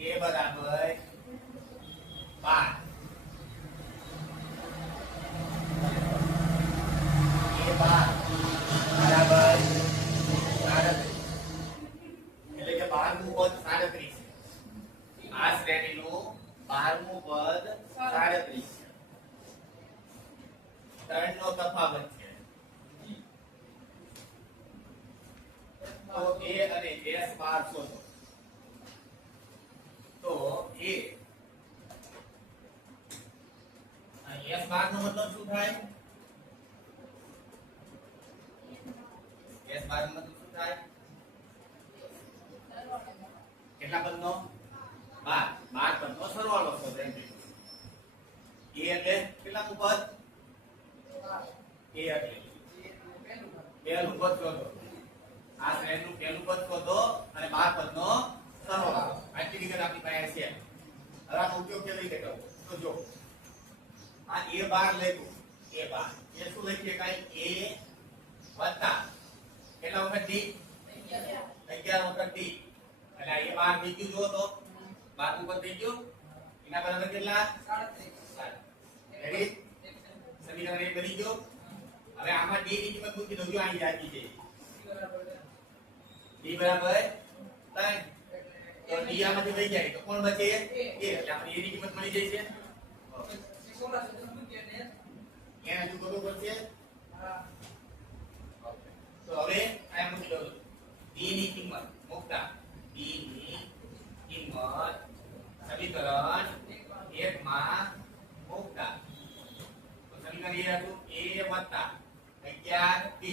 a બરાબર 12 બરાબર 37 એટલે કે 12મું પદ 37 છે આ શ્રેણીનું 12મું પદ 37 છે 3 નો તફાવત છે તો a અને s બાર શોધો તો a s બાર નો મતલબ શું થાય s બાર નો મતલબ શું થાય કેટલા પદનો 12 પદનો સરવાળો શોધો એમ a એટલે કેટલામું પદ a એટલે પહેલું પદ શોધો આ શ્રેણીનું પહેલું પદ શોધો અને 12 પદનો સરવાળો આટલી વિગત આપણી પાસે છે હવે આનો ઉપયોગ કેવી રીતે કરવો તો જો આ a12 લેવું a12 એ શું લખીએ કાઈ a વત્તા કેટલા વખત d 11 વખત d એટલે આ a12 થઈ ગયું જો તો 12 ઉપર થઈ ગયું એના બરાબર કેટલા 37 રેડી સમીકરણ એક બની ગયો હવે આમાં d ની કિંમત મૂકી દો જો અહીં જાતી છે d બરાબર 3 તો d આમાંથી વહી જાય તો કોણ બચે a એટલે આપણે a ની કિંમત મળી જાય છે એને હજુ કરવું પડશે તો હવે આ મૂકી દો d ની કિંમત મૂકતા d ની કિંમત સમીકરણ 1 માં મૂકતા તો સમીકરણ એ હતું a 11d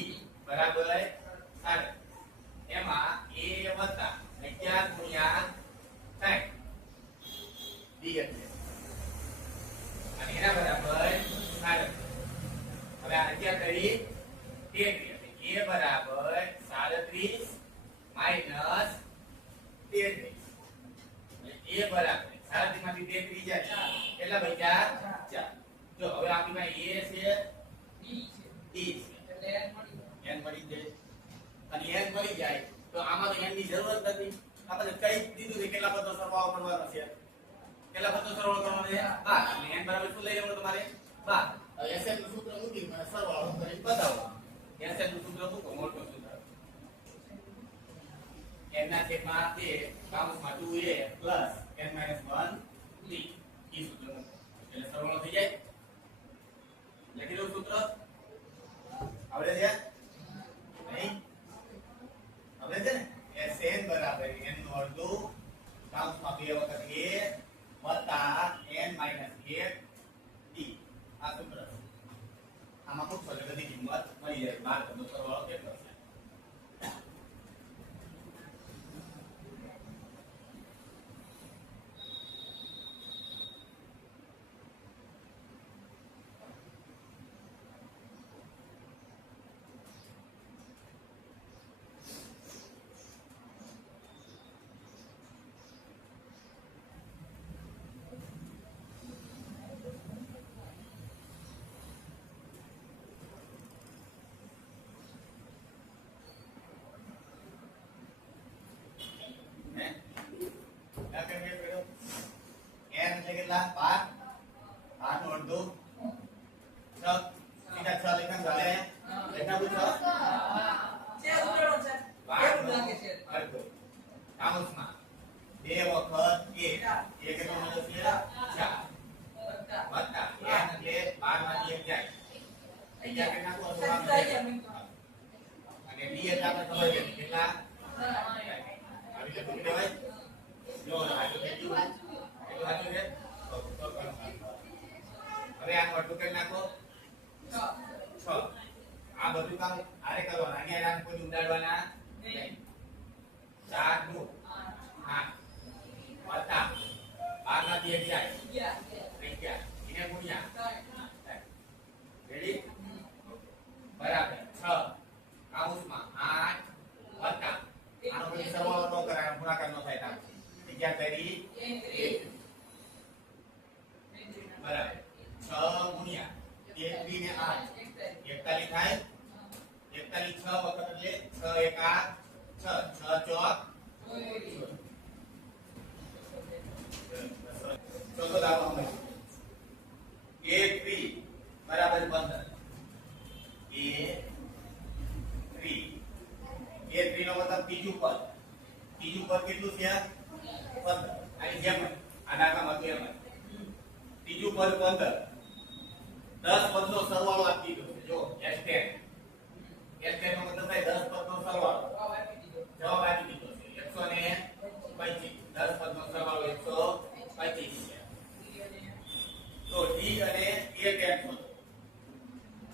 બરાબર 7 એમાં a 11 ગુણ્યા 60 d એટલે અને એના બરાબર 7 હવે આ 11 કરી 33 a બરાબર 37 માઈનસ 33 a બરાબર 37 માંથી 33 જાય કેટલા બચ્યા 4 જો હવે આપણી પાસે a છે d છે એટલે n મળી જાય અને n મળી જાય તો આમાં તો n ની જરૂર નથી આપણે કઈ દીધું કે કેટલા પદનો સરવાળો કરવાનો છે કેટલા પદનો સરવાળો કરવાનો છે 12 અને n બરાબર શું લઈ લેવાનું તમારે 12 હવે sn નું સૂત્ર મૂકી મને સરવાળો કરી બતાવો sn નું સૂત્ર મૂકો મોટું સૂત્ર n ના છેદમાં a કાઉન્સમાં 2a plus n - 1 d ઈ સૂત્ર મૂકો એટલે સરવાળો થઈ જાય લખી દઉં સૂત્ર આવડે છે નહીં આવડે છે ને sn બરાબર n નો અડધો કાઉન્સમાં 2 વખત a વત્તા n - 1 d આ સૂત્ર આમાં મૂકશો એટલે બધી કિંમત મળી જાય 12 પદનો સરવાળો કેટલો છે કેટલા 12 નો અડધો 6 સીધા 6 લખા ચાલે લખા પૂછો છે ઉતરણો છે એવું લાગે છે અડધો કાઉન્સમાં 2 વખત a કેટલો મળે છે 4 વત્તા n એટલે 12 માંથી 1 જાય અહીંયા કે નાખો અને d એટલે આપણે ખબર છે કેટલા આવી રીતે પૂછી દેવાય જો આ તો કેટલું સાચું છે હવે આ અડધું કરી નાખો 6 આ બધું કામ આરે કરવાનું આની આરામ કોઈ ઉડાડવાના નહીં 4 નું 8 વત્તા 12 માંથી 1 જાય 11 એને ગુણ્યા રેડી બરાબર 6 કાઉન્સમાં 8 વત્તા આનો પછી સરવાળો ન કરાય ગુણાકાર ન થાય તો 11 કરી 1 બરાબર 6 ગુણ્યા 1 ને 8 41 થાય 41 6 વખત એટલે 6 1 6 6 ચોક તો દાખલો સમજો a3 બરાબર 15 a3 નો મતલબ ત્રીજું પદ કેટલું છે 15 આની જેમ આ દાખલામાં કેમ ત્રીજું પદ 15 10 પદનો સરવાળો આપી દીધો છે જો s10 નો મતલબ થાય 10 પદનો સરવાળો જવાબ આપી દીધો છે 125 10 પદનો સરવાળો 125 છે તો d અને a10 શોધો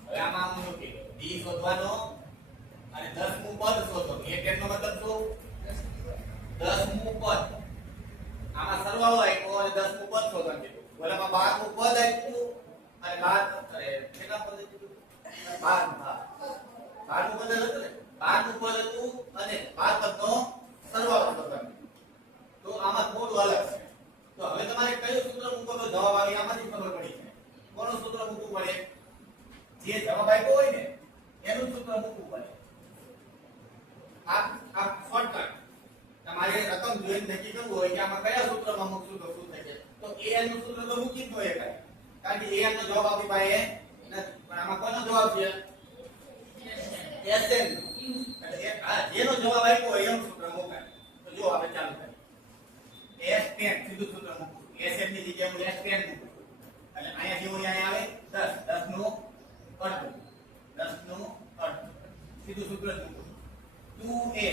હવે આમાં હું શું કીધું d શોધવાનો અને 10મું પદ શોધો a10 નો મતલબ શું 10મું પદ આમાં સરવાળો આપ્યો અને 10મું પદ શોધવાનું કીધું ઓલામાં 12મું પદ આપ્યું અને 12 અરે કેટલા પદ કીધું 12મું પદ હતું ને 12મું પદ હતું અને 12 પદનો સરવાળો શોધવાનો તો આમાં થોડું અલગ છે તો હવે તમારે કયું સૂત્ર મૂકો તો જવાબ આવે આમાંથી ખબર પડી જાય કોનું સૂત્ર મૂકવું પડે જે જવાબ આપ્યો હોય ને એનું સૂત્ર મૂકવું પડે આ શોર્ટકટ તમારે રકમ જોઈને નક્કી કરવું હોય કે આમાં કયા સૂત્રમાં મૂકશું તો શું થશે તો an નું સૂત્ર તો મૂકી જ ન શકાય કારણ કે an નો જવાબ આપી પાસે નથી પણ આમાં કોનો જવાબ છે sn એટલે જેનો જવાબ આપ્યો હોય એનું સૂત્ર મૂકાય તો જો આપણે ચાલુ કરીએ s10 સીધું સૂત્ર મૂકું sn ની જગ્યાએ હું s10 મૂકું એટલે અહીંયા જેવું અહીંયા આવે 10 નું અડધું 10 નું અડધું સીધું સૂત્ર જ મૂકું 2a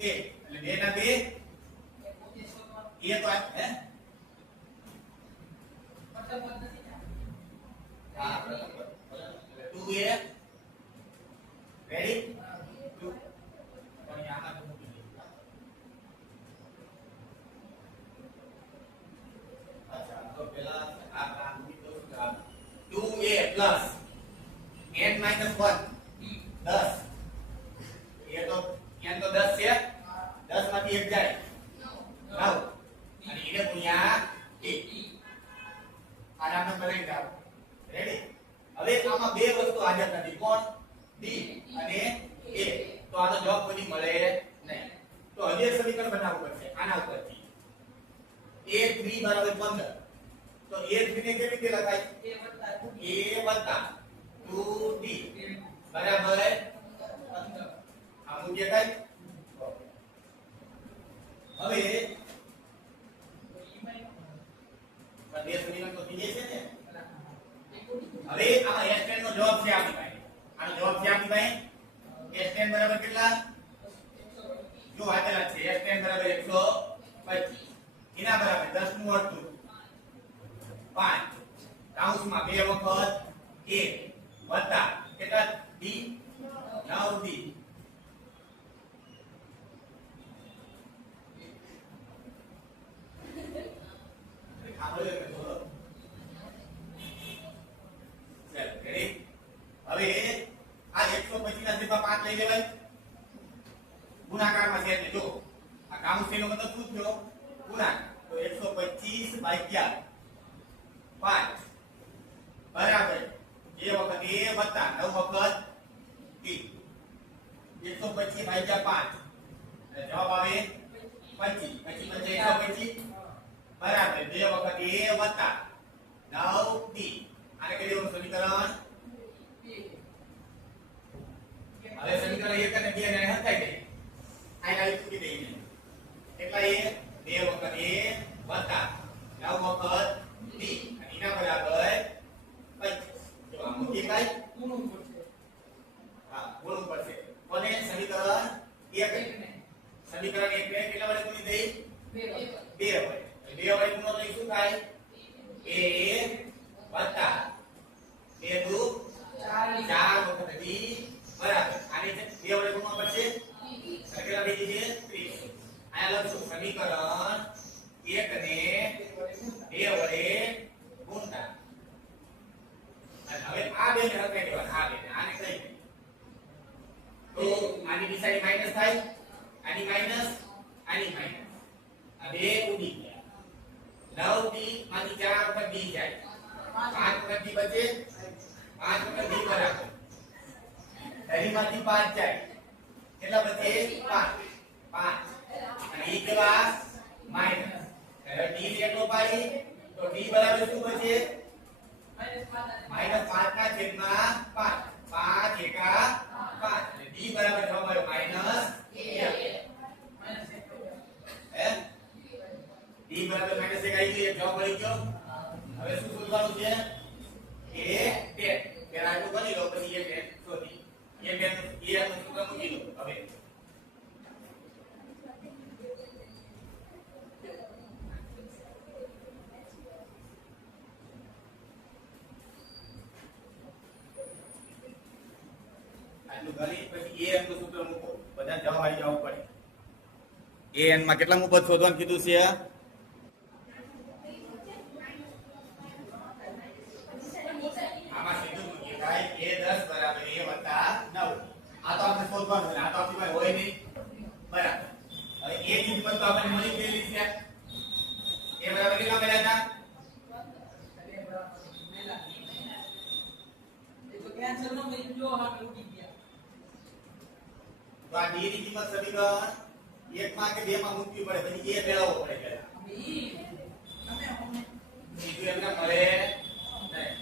એટલે 2 ના 2 એ તો હે હા 2a રેડી 2 પણ આમાં તો મૂકી દે અચ્છા તો પેલા આ કામ મૂકી દો 2a plus n minus 1 10 એ તો n તો 10 છે 10 માંથી 1 જાય 9 અને એને ગુણ્યા 1 આના નંબર લઈ જાવ રેડી હવે આમાં બે વસ્તુ હાજર નથી કોણ d અને a તો આનો જવાબ કોઈ મળે નહીં તો હજી એક સમીકરણ બનાવવું પડશે આના ઉપરથી a3 બરાબર 15 તો a3 ને કેવી રીતે લખાય a 2d બરાબર 15 આ મૂલ્ય કઈ હવે બે સમીકરણ તો થઈ જશે ને હવે આમાં s10 નો જવાબ છે આપણી પાસે આનો જવાબ છે આપણી પાસે s10 બરાબર કેટલા જો આપેલા છે s10 બરાબર 125 એના બરાબર 10 નું અડધું 5 કૌંસમાં 2 વખત 1 વત્તા કેટલા d 9d હવે આ 125 ના છેદમાં 5 લઈ લેવાય ગુણાકારમાં છે એટલે જો આ કાઉન્સનો મતલબ શું થયો ગુણાકાર તો 125 ભાગ્યા 5 બરાબર જે વખત a વત્તા 9 વખત d 125 ભાગ્યા 5 એટલે જવાબ આવે 25 પછી બચે 125 બરાબર 2 વખત a વત્તા 9d આને કઈ દેવાનું સમીકરણ હવે સમીકરણ 1 અને 2 ને હટાઈ દઈએ આને આવી ચૂકી દઈએ એટલા એ 2 વખત a વત્તા 9 વખત d અને એના બરાબર 25 જો આ મૂકી કાઈ ગુણવું પડશે હા ગુણવું પડશે કોને સમીકરણ 1 ને સમીકરણ 1 ને કેટલા વડે ગુણી દઈએ 2 વડે 2 વડે ગુણો તો શું થાય a વત્તા 2 દુ 4 વખત d બરાબર આને 2 વડે ગુણવા પડશે કેટલા થઈ જશે 30 આયા લખશું સમીકરણ 1 ને 2 વડે ગુણતા અને હવે આ બે ને હટાઈ દેવાના આ બે આને કઈ તો આની દિશાની માઈનસ થાય આની માઈનસ આ બે ઉડી ગયા 9d માંથી 4 વખત d જાય 5 વખત d બચે 5 વખત d બરાબર ધરીમાંથી 5 જાય કેટલા બચે 5 અને ઈ કેવા માઈનસ હવે d ને એકલો પાડી તો d બરાબર શું બચે -5 ના છેદમાં 5 5 એકા 5 એટલે d બરાબર જવાબ આવ્યો -1 હે d બરાબર -1 આવી ગયો જવાબ મળી ગયો હવે શું શોધવાનું છે a ટેન પેલા આટલું કરી લો પછી a ટેન શોધી a ટેન a નું સૂત્ર મૂકી લો હવે આટલું કરી પછી a નું સૂત્ર મૂકો બધા જવાબ આવી જવું પડે a n માં કેટલા મુપદ શોધવાનું કીધું છે આમાં સીધું મૂકી થાય a 10 બરાબર a + 9 આ તો આપણે શોધવાનું છે આ તો આપણી પાસે હોય નહીં બરાબર હવે a ની કિંમત તો આપણને મળી ગયેલી છે a બરાબર કેટલા મળ્યા હતા કેન્સલ નો મેં જો હા ઉડી ગયા તો આ d ની કિંમત સમીકરણ 1 માં કે 2 માં મૂકવી પડે પછી a મેળવવો પડે પહેલા બીજું એમને મળે નહીં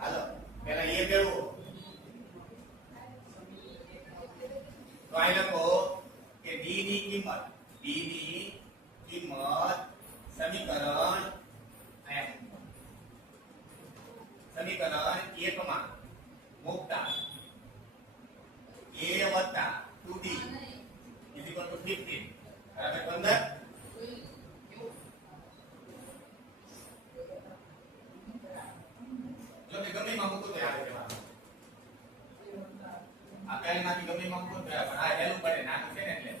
હાલો પહેલા a મેળવો તો આ લખો કે d ની કિંમત સમીકરણ સમીકરણ 1 માં મૂકતા a + 2d = 15 બરાબર 15 જો કે ગમે માં મૂકો તો આવે જવાબ આ પહેલામાંથી ગમે માં મૂકો તો આવે પણ આ હેલું પડે નાનું છે ને એટલે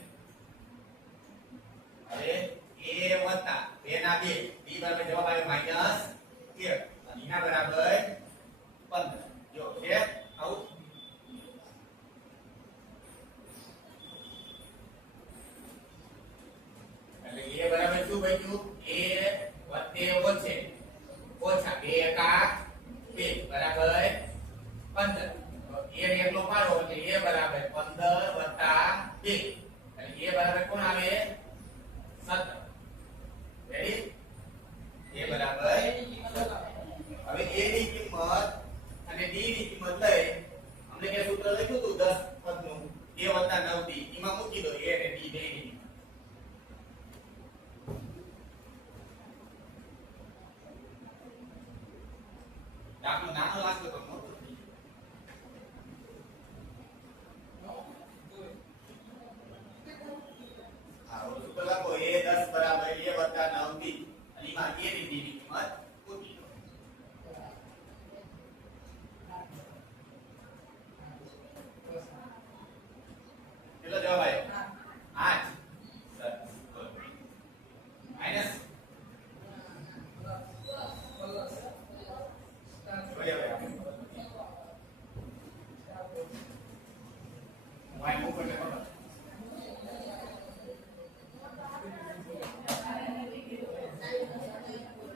હવે a + 2 ના 2 d બરાબર જવાબ આવ્યો -1 અને એના બરાબર 15 જો છે આવું એટલે a બરાબર શું બન્યું a + ઓછા 2 એકા 2 બરાબર 15 તો a ને એકલો પાડો એટલે a બરાબર 15 + 2 એટલે a બરાબર કોણ આવે 17 રેડી a બરાબર હવે a ની કિંમત અને d ની કિંમત લઈ અમને કે સૂત્ર લખ્યું હતું 10 પદનું a + 9d એમાં મૂકી દો a અને d બેની દાખલો નાનો લાગતો તો મોટો થઈ આ સૂત્ર લખો a 10 બરાબર a + 9d અને એમાં a ની d ની કિંમત મૂકી દો કેટલો જવાબ આવ્યો 8 માઈનસ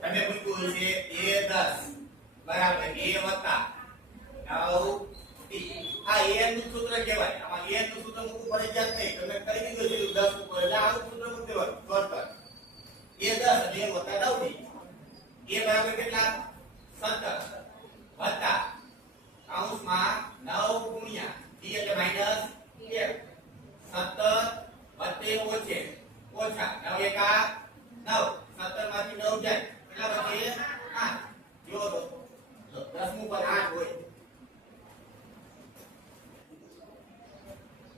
તમે પૂછ્યું છે a 10 બરાબર a + 9d આ a નું સૂત્ર કહેવાય આમાં a નું સૂત્ર મૂકવું ફરજિયાત નહીં તમે કરી દીધું છે 10 ઉપર એટલે આ સૂત્ર મૂકી દેવાનું શોર્ટકટ a 10 અને a + 9d a બરાબર કેટલા 17 વત્તા કૌંસમાં 9 ગુણ્યા d એટલે -1 17 ઓછા 9 એકા 9 17 માંથી 9 જાય કેટલા બચે 8 જો તો 10 પર 8 હોય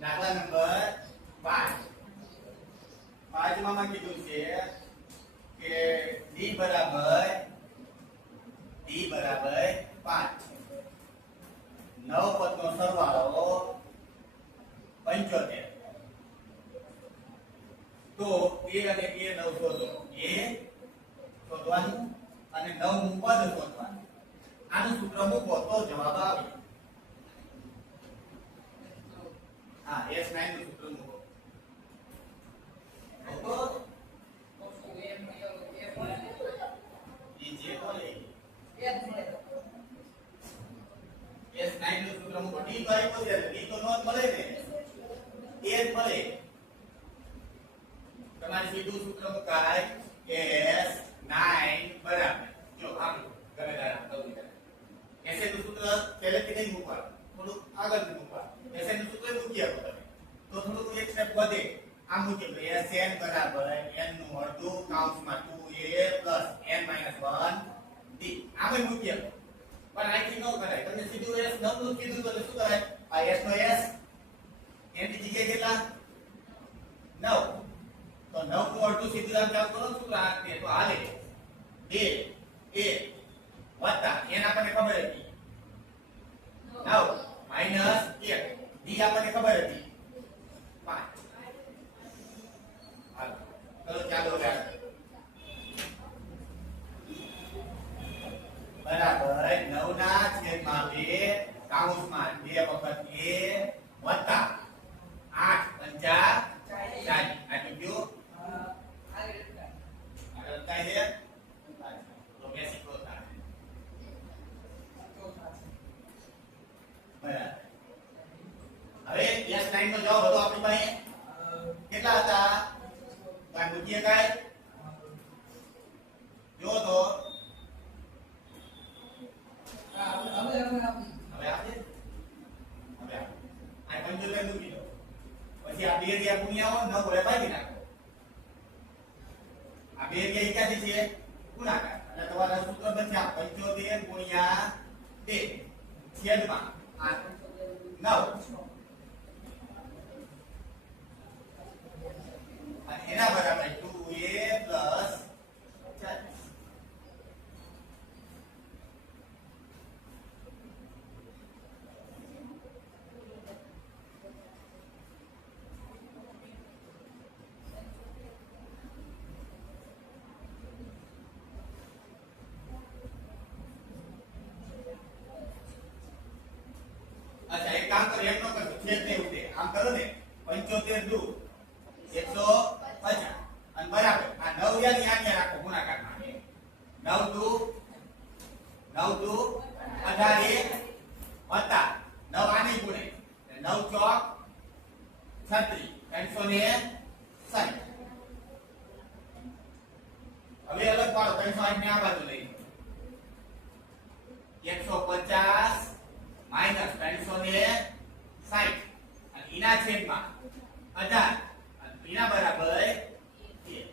દાખલા નંબર 5 પાંચમામાં કીધું છે કે d બરાબર 5 9 પદનો સરવાળો 75 તો a અને a 9 શોધો a શોધવાનું અને 9 નું પદ શોધવાનું આનું સૂત્ર મૂકો તો જવાબ આવે હા s9 નું સૂત્ર મૂકો તો જે બોલે s9 નું સૂત્ર મૂકો d તો આપ્યો છે d તો નો મળે ને a જ મળે તમારે સીધું સૂત્ર મુકાય s9 બરાબર જો આમ ગમે ત્યારે કહું એસે નું સૂત્ર પહેલેથી નહીં મૂકવાનું થોડું આગળથી મૂકવાનું એસે નું સૂત્ર મૂકી આપો તમે તો થોડું એક સ્ટેપ વધે આમ મૂકી તો sn બરાબર n નું અડધું કૌંસમાં 2a n 1 d આમે મૂકી આપો પણ આથી ન કરાય તમને સીધું s9 નું કીધું તો શું કરાય આ s નો s n ની જગ્યાએ કેટલા 9 તો 9 નું અડધું સીધું આમ ચાલ કરો સૂત્ર આ તો હાલે 2 a વત્તા n આપણને ખબર હતી 9 માઈનસ 1 d આપણને ખબર હતી 5 હાલો ચલો ચાલો હવે બરાબર 9 ના છેદમાં 2 કૌંસમાં 2 વખત a વત્તા 8 પંચા 40 આટલું ગયું આગળ કાઈ છે તો બેસી કોતા બરાબર હવે s9 નો જવાબ હતો આપણી પાસે કેટલા હતા કાઈ મૂકીએ કાઈ જો તો હવે આપજે હવે આ 75 મૂકી દો પછી આ બે ગયા ગુણ્યા આવો 9 વડે ભાગી નાખો આ બે ગયા ક્યાંથી છે ગુણાકાર એટલે તમારા સૂત્ર બનશે આ 75 ગુણ્યા 2 છેદમાં 9 અને એના બરાબર 2a 40 अच्छा एक काम करो एक नो कर छेद नहीं उठे आम करो ने 75 दू 150 અને બરાબર આ 9 યાદ યાદ રાખો ગુણાકાર માં 9 દુ 18 વત્તા 9 આને ગુણે 9 ચોક 36 360 હવે અલગ પાડો 360 ને આ બાજુ લઈ 150 માઈનસ 360 અને ઈના છેદમાં 18 અને ઈના બરાબર 2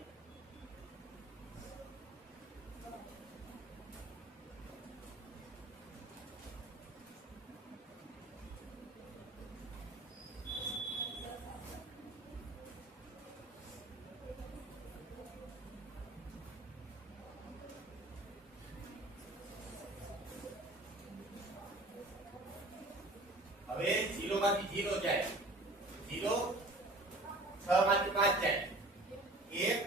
હવે 0 માંથી 0 જાય 0 6 માંથી 5 જાય 1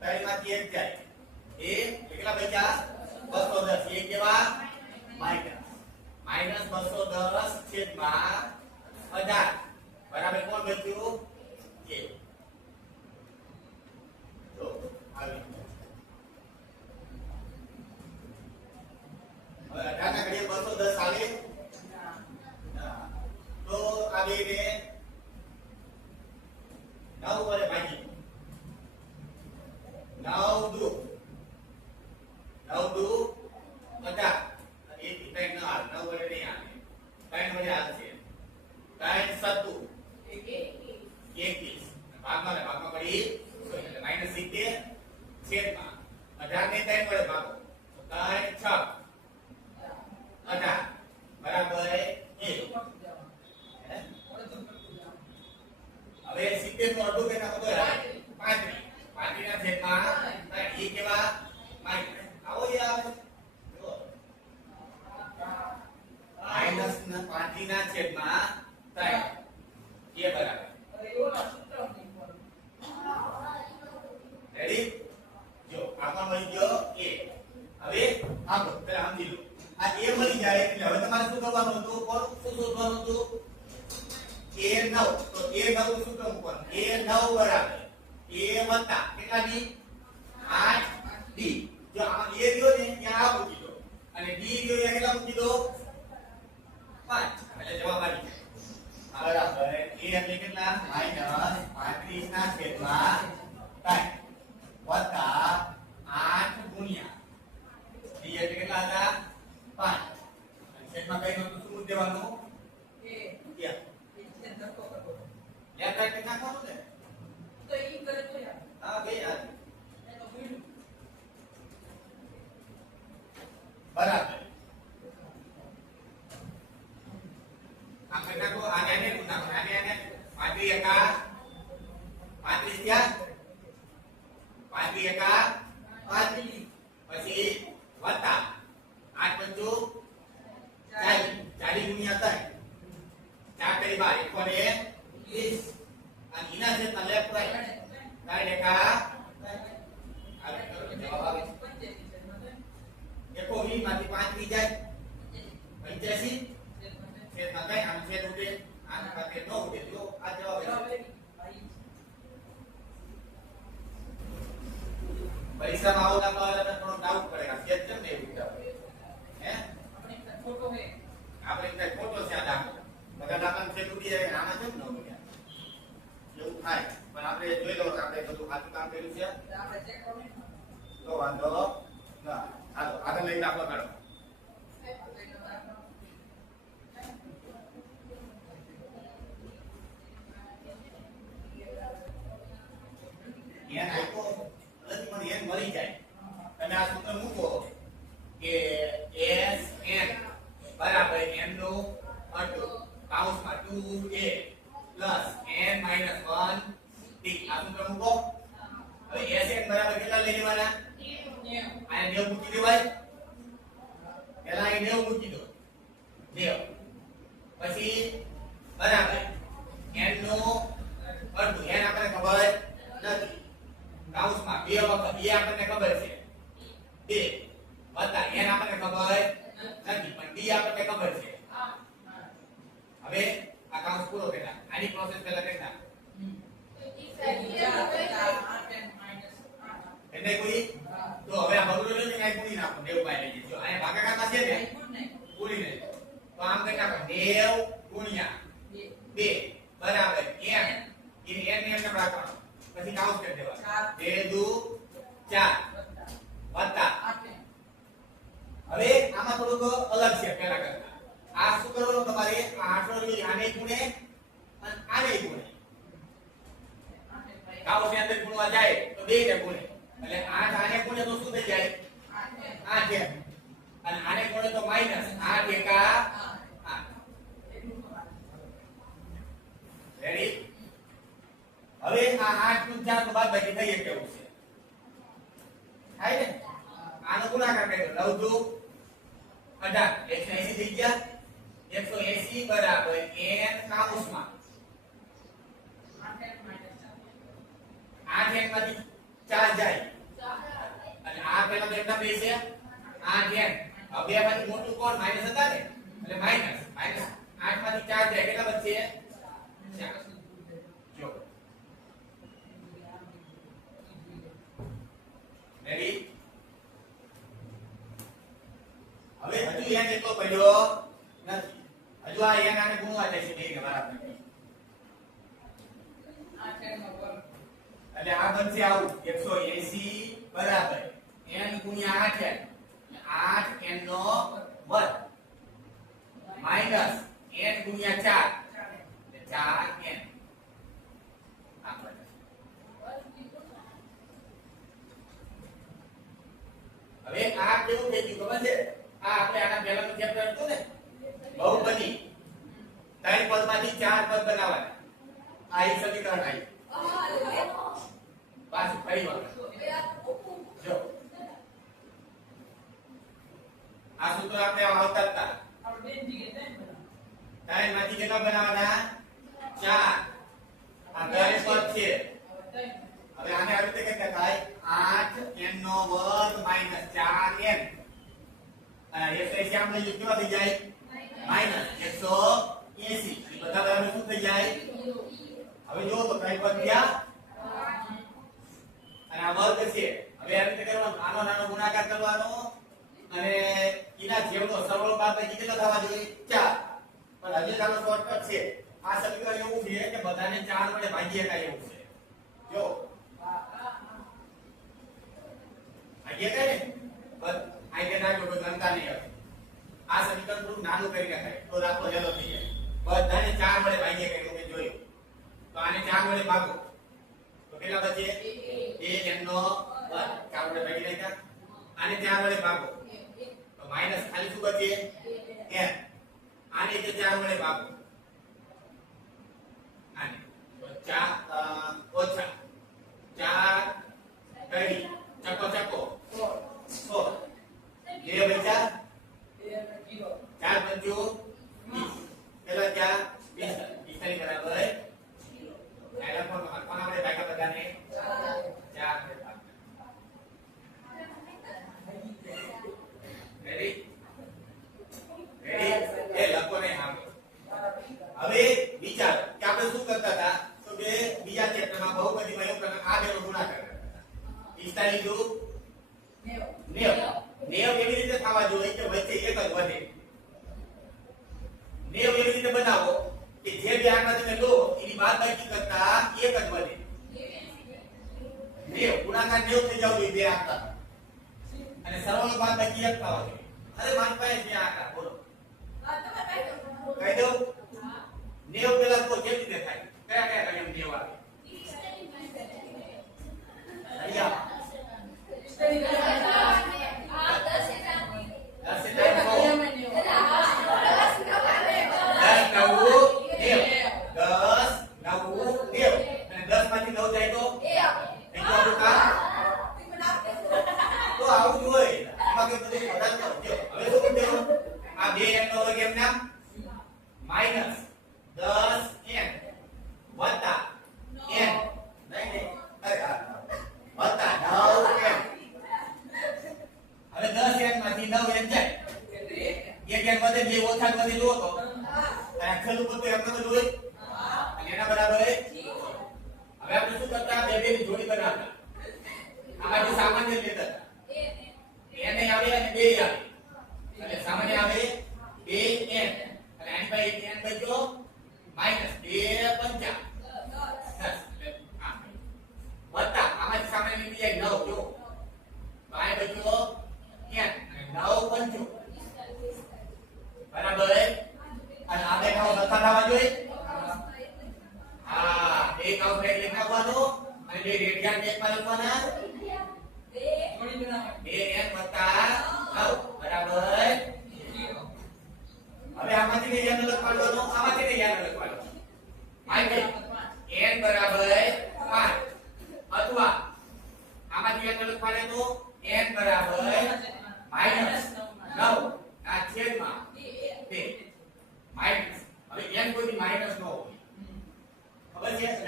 3 માંથી 1 જાય 1 કેટલા બચ્યા 210 1 કેવા માઈનસ 210 છેદમાં 18 બરાબર કોણ બચ્યું a તો આવી હવે 18 ના ઘડીએ 210 આવે तो आगे ने 9 वाले भागी 9 दो 18 एक टाइम ना 9 वाले नहीं आने टाइम वाले आते हैं टाइम 7 21 भाग में पड़ी माइनस 70 छेद में 18 ने टाइम वाले भागो टाइम 6 18 बराबर 1 હવે 70 નો અડધું કેના હતો 5 ના છેદમાં 3 એ કેવા માઈનસ આવો યાર જો માઈનસ ના 5 ના છેદમાં 3 એ બરાબર રેડી જો આમાં મળી ગયો a હવે આવો પેલા સમજી લો આ a મળી જાય એટલે હવે તમારે શું કરવાનું હતું કોણ શું શોધવાનું હતું a9 તો a9 સૂત્ર મૂકવાનું a9 બરાબર a વત્તા કેટલાની 8d જો આ a રહ્યો ને ત્યાં આ મૂકી દો અને d રહ્યો ત્યાં કેટલા મૂકી દો 5 એટલે જવાબ આવી જાય બરાબર a એટલે કેટલા -35 ના છેદમાં યાદ રાખી નાખવાનું ને તો ઈ કરે તો યાર હા બે યાદ એ તો ભૂલ્યું બરાબર આપણે નાખો આને આને નાખો આને આને 35 એકા 35 થયા 35 એકા 35 પછી વત્તા 8 પંચુ 40 ગુણ્યા 3 4 કરી 12 120 અને ઇના છે તો લેફ્ટ રાઈટ 4 એકા આવે જવાબ આવે એકો 20 માંથી 5 ની જાય 85 છે નકાય આમ છે ઉડે આમ ખાતે નો ઉડે જો આ જવાબ છે પરીક્ષામાં આવતા પહેલા થોડો ડાઉટ પડેગા છે કેમ ને એવું હે આપણે એક ફોટો હે આપણે એક ફોટો છે આ દાખલો બધા દાખલા છે ઉડી જાય આમાં કેમ ન ઉડે એવું થાય પણ આપણે જોઈ લો આપણે બધું સાચું કામ કર્યું છે આપણે ચેક કરો ને તો વાંધો ના હાલો આગળ લઈને દાખલો કાઢો એન આઈકો અલગથી એન મળી જાય અને આ સૂત્ર મૂકો કે s n બરાબર n નો અડધો કૌંસમાં 2a plus n minus 1 t આ સૂત્ર મૂકો હવે s n બરાબર કેટલા લઈ લેવાના આ 90 મૂકી દેવાય પહેલા અહીં 90 મૂકી દો 90 પછી બરાબર n નો અડધો n આપણને ખબર નથી કૌંસમાં 2 વખત એ આપણને ખબર છે 2 વત્તા n આપણને ખબર નથી પણ d આપણને ખબર છે હવે આ કૌંસ પૂરો કર્યા આની પ્રોસેસ પહેલા કરતા એને કોઈ તો હવે આ બગડો લઈને કાઈ પૂરી નાખો 90 બાય લઈ જજો આ ભાગાકારમાં છે ને પૂરી નહીં તો આમ કરી નાખો 90 ગુણ્યા 2 બરાબર n એ n ને એમ રાખવાનો પછી કાઉન્ટ કરી દેવા 2 દુ 4 વત્તા હવે આમાં થોડુંક અલગ છે પહેલા કરતા આ શું કરવાનું તમારે આ આઠડોની આને ગુણે અને આને ગુણે કાઉન્ટ ની અંદર ગુણવા જાય તો 2 ને ગુણે એટલે 8 આને ગુણે તો શું થઈ જાય 8 એમ અને આને ગુણે તો માઈનસ 8 એકા 8 રેડી હવે આ 8 નું 4 તો બાદ બાકી થઈ કેવું છે થાય ને આનો ગુણાકાર કરી દો 9 દુ 18 180 થઈ ગયા 180 બરાબર n કૌંસમાં 8 n માંથી 4 જાય અને આ પેલા તો એકદમ બે છે 8 n હવે આમાંથી મોટું કોણ માઈનસ હતા ને એટલે માઈનસ 8 માંથી 4 જાય કેટલા બચશે 4 જો રેડી હવે હજુ n એટલો પડ્યો નથી હજુ આ n આને ગુણવા જાય છે બે બરાબર એટલે આ બનશે આવું 180 બરાબર n ગુણ્યા 8 8 n નો વર્ગ માઈનસ n ગુણ્યા 4 4 n હવે આ કેવું થઈ ગયું ખબર છે આ આપણે આના પહેલાનું ચેપ્ટર હતું ને બહુપદી 3 પદમાંથી 4 પદ બનાવવાના આ એક સમીકરણ આવ્યું પાછું ફરી વખત જો આ સૂત્ર આપણે આવતા હતા 3 માંથી કેટલા બનાવવાના 4 આ 3 પદ છે હવે આને આવી રીતે કેટલા થાય 8 n નો વર્ગ માઈનસ 4 n અને 180 આમ લઈ કેટલા થઈ જાય માઈનસ 180 એ બધા બરાબર શું થઈ જાય હવે જો તો કઈ પદ ગયા અને આ વર્ગ છે હવે આ રીતે કરવાનું આનો નાનો ગુણાકાર કરવાનો અને એના જેવનો સરવાળો બાદ બાકી કેટલો થવા જોઈએ 4 પણ હજી નાનો શોર્ટકટ છે આ સમીકરણ એવું છે કે બધાને 4 વડે ભાગી શકાય એવું છે જો ભાગી શકાય ને બસ આઈ કે નાખો કોઈ ગણતા નહીં હવે આ સમીકરણ થોડું નાનું કરી નાખાય તો દાખલો હેલો થઈ જાય બધાને 4 વડે ભાગી શકાય એવું મેં જોયું તો આને 4 વડે ભાગો તો કેટલા બચે a n નો વર્ગ 4 વડે ભાગી નાખ્યા આને 4 વડે ભાગો તો માઈનસ ખાલી શું બચે n આને કે 4 વડે ભાગો આને તો 4 ઓછા 4 કરી ચકો ચકો 16 બે બચ્યા 4 પંચું 20 પેલા 4 20 બરાબર આયલા કોના વડે ભાગ્યા બધાને 4 વડે ભાગ્યા રેડી એ લખો ને હવે વિચારો કે આપણે શું કરતા હતા તો બે બીજા ચેપ્ટરમાં બહુપદીમાં એવું કરતા આ બેનો ગુણાકાર કરતા 45 દુ 90 કેવી રીતે થવા જોઈએ કે વચ્ચે એક જ વધે 90 એવી રીતે બનાવો કે જે બે આંકડા તમે લો એની બાદબાકી કરતા એક જ વધે 90 ગુણાકાર 90 થઈ જાવ જોઈએ બે આંકડા અને સરવાળો બાદબાકી એક થવા જોઈએ અરે મારી પાસે બે આંકડા બોલો કહી દો 90 પેલા તો કેવી રીતે થાય કયા કયા કામ 90 આવે અહીંયા 9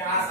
આ